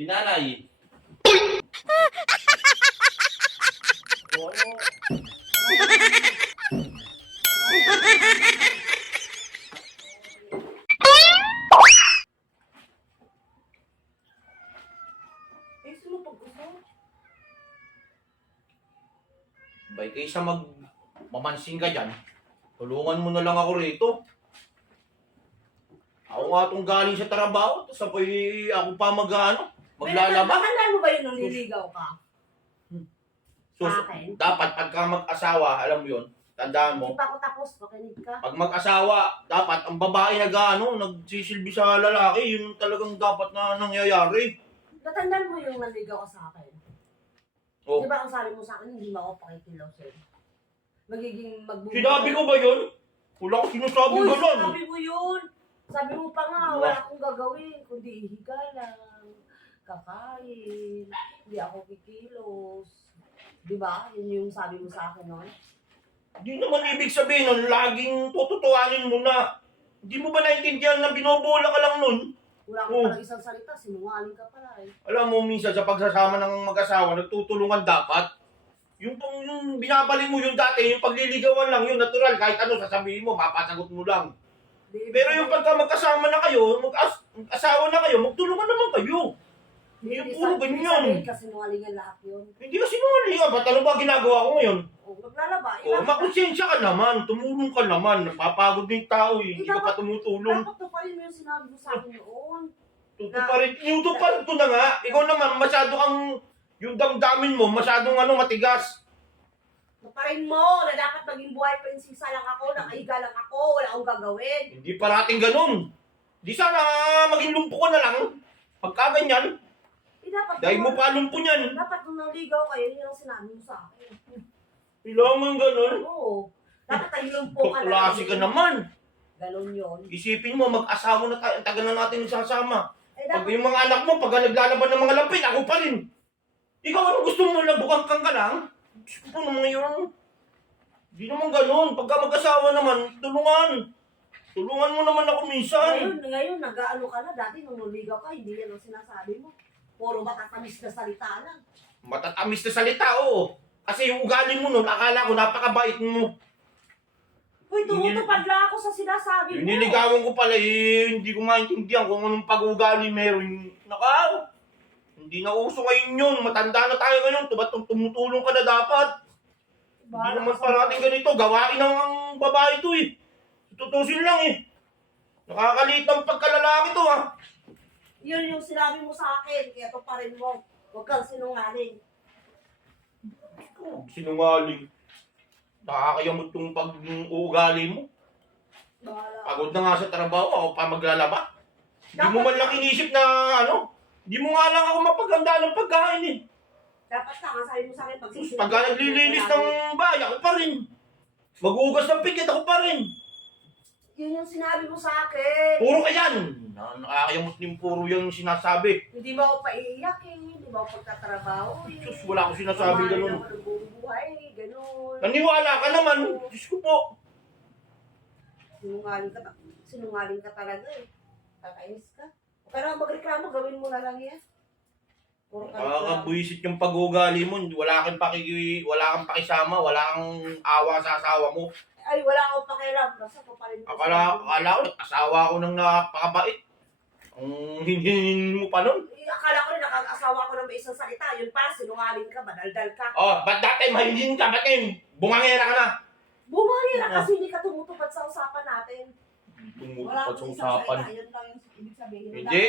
Si nanay. O ano? Eh, sino pag gusto? Bay, kaysa mamansin ka dyan, tulungan mo na lang ako rito. Ako nga itong galing sa trabaho, tapos ako pa maglalaba. Nakandaan mo ba yun nung niligaw ka? So, Sa akin? dapat pagka mag-asawa, alam mo yun, tandaan mo, Hindi pa ako tapos, makinig ka. pag mag-asawa, dapat ang babae nagsisilbi sa lalaki, yun talagang dapat na nangyayari. Natandaan mo yung naligaw ka sa akin? Oh. Di ba ang sabi mo sa akin, hindi mo ako pakikilaw sa'yo? Magiging magbubuhay. Sinabi ko ba yun? Wala akong sinasabi Uy, gano'n. sabi mo yun! Sabi mo pa nga, wala akong gagawin, kundi ihiga lang, kakain, hindi ako kikilos. Di ba? Yun yung sabi mo sa akin noon. Di naman ibig sabihin nun, laging tututuanin mo na. Hindi mo ba naintindihan na binobola ka lang nun? Wala ka Oh. palang isang salita, sinungaling ka pala eh. Alam mo, minsan sa pagsasama ng mag-asawa, nagtutulungan dapat. Yung binabaling mo yung dati, yung pagliligawan lang, yung natural, kahit ano sasabihin mo, mapasagot mo lang. Pero yung pagka magkasama na kayo, mag-asawa na kayo, magtulungan naman kayo. Yung puro ganyan. Kasi sinungalingan lahat yun. Hindi ka sinungaling ka, ba't ano ba ginagawa ko ngayon? O, maglalaba. O, makonsensya ka naman, tumulong ka naman, napapagod din tao eh, hindi ka pa tumutulong. Dapat to pa rin yung sinabi mo sa akin noon. Tutuparin, inutuparin ko na nga, ikaw naman, masyado kang, yung damdamin mo, masyadong matigas. Tuparin mo na dapat maging buhay prinsesa lang ako, nakahiga lang ako, wala akong gagawin. Hindi parating ganun. Di sana maging lumpo ka na lang, pagka ganyan, Dapat dahil mo pa lumpo niyan. Dapat nung naligaw kayo, yun ang sinabi mo sa akin. Kailangan ganun. Oo. Dapat naging po ka na. Klase ka naman. Ganon yun. Isipin mo, mag-asawa na tayo, ang tagal na natin nagsasama. Eh, Pag dapat, yung mga anak mo, pag naglalaban ng mga lampin, ako pa rin. Ikaw, ano gusto mo na bukang kang ka lang? Diyos ko po naman yun. Di naman ganun. Pagka mag-asawa naman, tulungan. Tulungan mo naman ako minsan. ngayon, nag-aano ka na. Dati nung naligaw ka, hindi yan ang sinasabi mo. Puro matatamis na salita lang. Matatamis na salita, oo. Kasi yung ugali mo nun, akala ko napakabait mo. Uy, tumutupad lang ako sa sinasabi Yung mo. niligawan ko pala, hindi ko maintindihan kung anong pag-ugali meron. Naka, hindi na uso ngayon yun. Matanda na tayo ngayon. Ba't tumutulong ka na dapat? Hindi naman parating ganito. Gawain ng babae to eh. Tutusin lang eh. Nakakaliit ang pagkalalaki to ah. Yun yung sinabi mo sa akin, kaya to pa rin mo. Huwag kang sinungaling. Sinungaling. Nakakayamot tong pag-uugali mo. Bahala. Pagod na nga sa trabaho, ako pa maglalaba. Hindi mo man lang inisip na hindi mo nga lang ako mapaganda ng pagkain eh. Dapat na, ang sabi mo sa akin, Pagka naglilinis ng bahay, ako pa rin. Maghugas ng pikit, ako pa rin. Yun yung sinabi mo sa akin. Puro ka yan. Nakakayamot din puro yung sinasabi. Hindi ba ako paiiyak eh, hindi ba ako pagtatrabaho eh. Sus, wala akong sinasabi ganun. Kumain ako ng buong buhay, ganun. Naniwala ka naman. Diyos ko po. Sinungaling ka talaga eh. Kakainis ka. Pero magreklamo, gawin mo na lang yan. Puro ka reklamo. Nakakabuisit yung pag-uugali mo. Wala kang pakisama, wala kang awa sa asawa mo. Ay, wala akong pakialam. Basta ko pa rin. Akala ko, asawa ko ng napakabait. Ang hinhin mo pa nun. Akala ko rin nakag-asawa ko ng may isang salita. Yun pa, sinungaling ka, madaldal ka. Oh, ba't dati mahinhin ka? Ba't ngayon? Bungangera ka na. Bumali na kasi hindi ka tumutupad sa usapan natin. Tumutupad sa akong isang usapan. salita. Yun lang yung ibig sabihin. Hindi.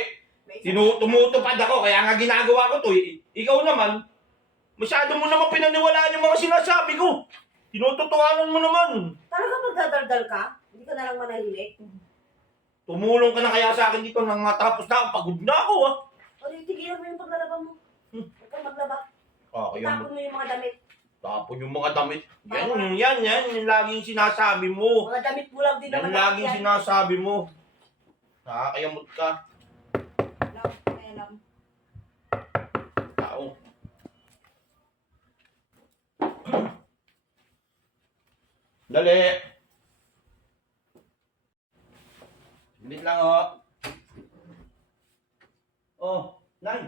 May isang- Tumutupad ako, kaya nga ginagawa ko to. Ikaw naman, masyado mo naman pinaniwalaan yung mga sinasabi ko. Tinututuanan mo naman. Talaga magdadaldal ka? Hindi ka na lang manahimik? Tumulong ka na kaya sa akin dito nang matapos na ako. Pagod na ako ah. O, tigilan mo yung paglalaba mo. Huwag kang maglaba. Kaya Itapon mo yung mga damit. tapon yung mga damit. Yan, yung laging sinasabi mo. Mga damit mo lang din Yan naman. laging sinasabi mo. Nakakayamot ka. Alam. Tao. Dali. Bilit lang oh. Oh, Nay.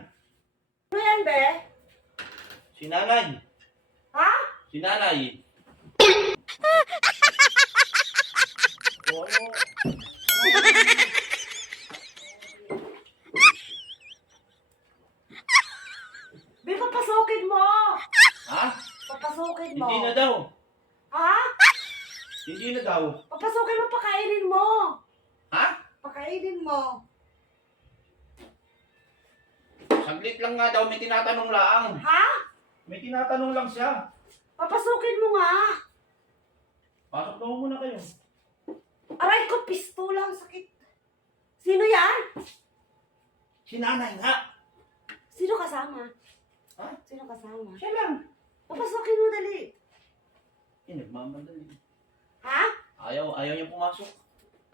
Si nanay. Ha? Si nanay. O, ano? Be, papasukin mo! Ha? Papasukin mo. Hindi na daw. Ha? Hindi na daw. Papasukin mo, pakainin mo. Ha? Pakainin mo. Saglit lang nga daw, may tinatanong lang. Ha? May tinatanong lang siya. Papasukin mo nga. Pasok daw muna kayo. Aray ko, pistola, ang sakit. Sino yan? Si nanay nga. Sino kasama? Ha? Sino kasama? Siya lang. Papasukin mo, dali. Nagmamadali. Ha? Ayaw niya pumasok.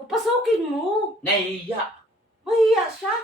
Papasukin mo. Nahihiya. Mahiya siya.